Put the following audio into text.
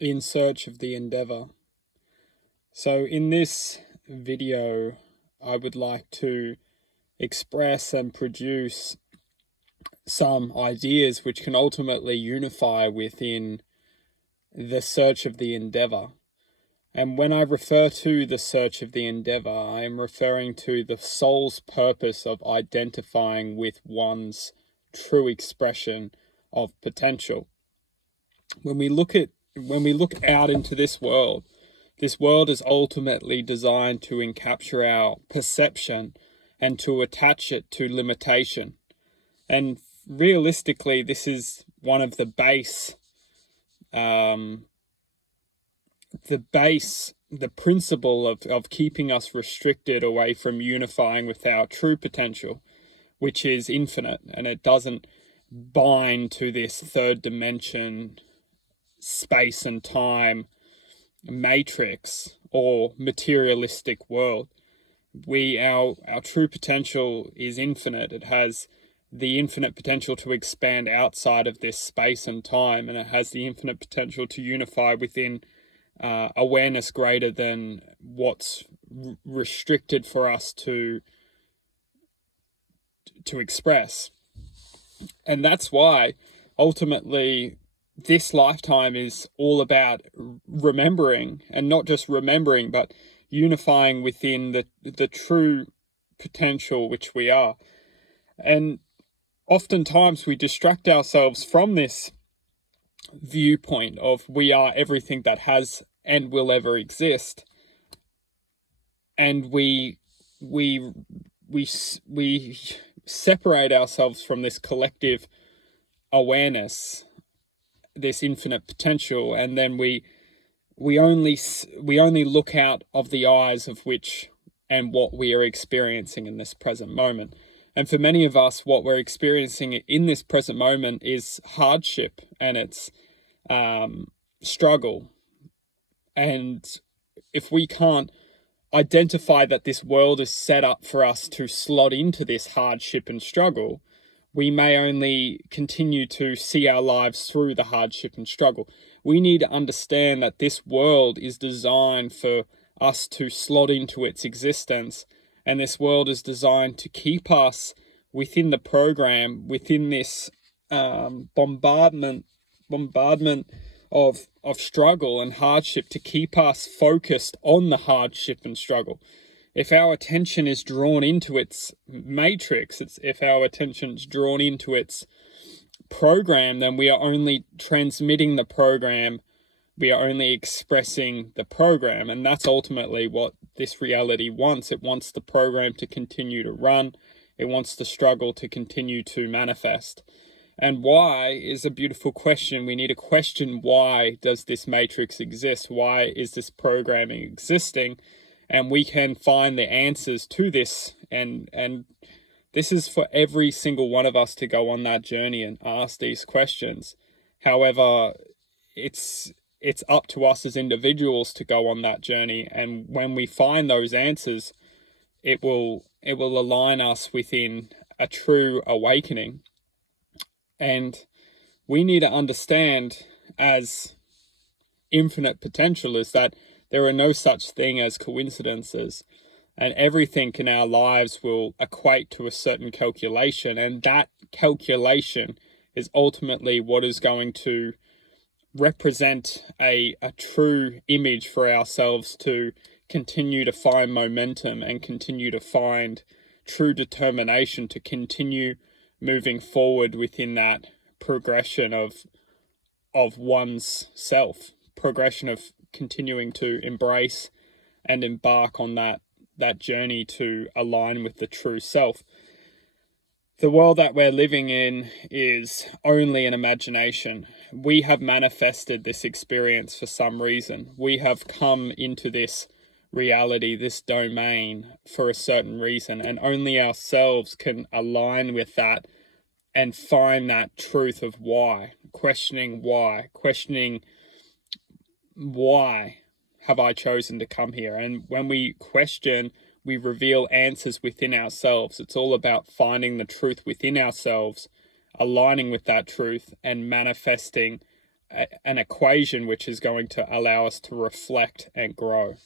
In Search of the Endeavour. So in this video, I would like to express and produce some ideas which can ultimately unify within the search of the endeavour. And when I refer to the search of the endeavour, I am referring to the soul's purpose of identifying with one's true expression of potential. When we look out into this world is ultimately designed to encapture our perception and to attach it to limitation. And realistically, this is one of the principle of keeping us restricted away from unifying with our true potential, which is infinite, and it doesn't bind to this third dimension, space and time matrix or materialistic world. Our true potential is infinite. It has the infinite potential to expand outside of this space and time, and it has the infinite potential to unify within awareness greater than what's restricted for us to express. And that's why ultimately this lifetime is all about remembering, and not just remembering, but unifying within the true potential which we are. And oftentimes we distract ourselves from this viewpoint of we are everything that has and will ever exist, and we separate ourselves from this collective awareness, this infinite potential, and then we only look out of the eyes of which and what we are experiencing in this present moment. And for many of us, what we're experiencing in this present moment is hardship, and it's struggle. And if we can't identify that this world is set up for us to slot into this hardship and struggle, we may only continue to see our lives through the hardship and struggle. We need to understand that this world is designed for us to slot into its existence, and this world is designed to keep us within the program, within this bombardment of struggle and hardship, to keep us focused on the hardship and struggle. If our attention is drawn into its matrix, if our attention is drawn into its program, then we are only transmitting the program. We are only expressing the program. And that's ultimately what this reality wants. It wants the program to continue to run. It wants the struggle to continue to manifest. And why is a beautiful question. We need to question, why does this matrix exist? Why is this programming existing? And we can find the answers to this, and this is for every single one of us to go on that journey and ask these questions. However, it's up to us as individuals to go on that journey, and when we find those answers, it will align us within a true awakening. And we need to understand, as infinite potential, is that there are no such thing as coincidences, and everything in our lives will equate to a certain calculation, and that calculation is ultimately what is going to represent a true image for ourselves to continue to find momentum and continue to find true determination to continue moving forward within that progression of one's self, progression of continuing to embrace and embark on that journey to align with the true self. The world that we're living in is only an imagination. We have manifested this experience for some reason. We have come into this reality, this domain, for a certain reason, and only ourselves can align with that and find that truth of why, questioning why have I chosen to come here? And when we question, we reveal answers within ourselves. It's all about finding the truth within ourselves, aligning with that truth, and manifesting an equation which is going to allow us to reflect and grow.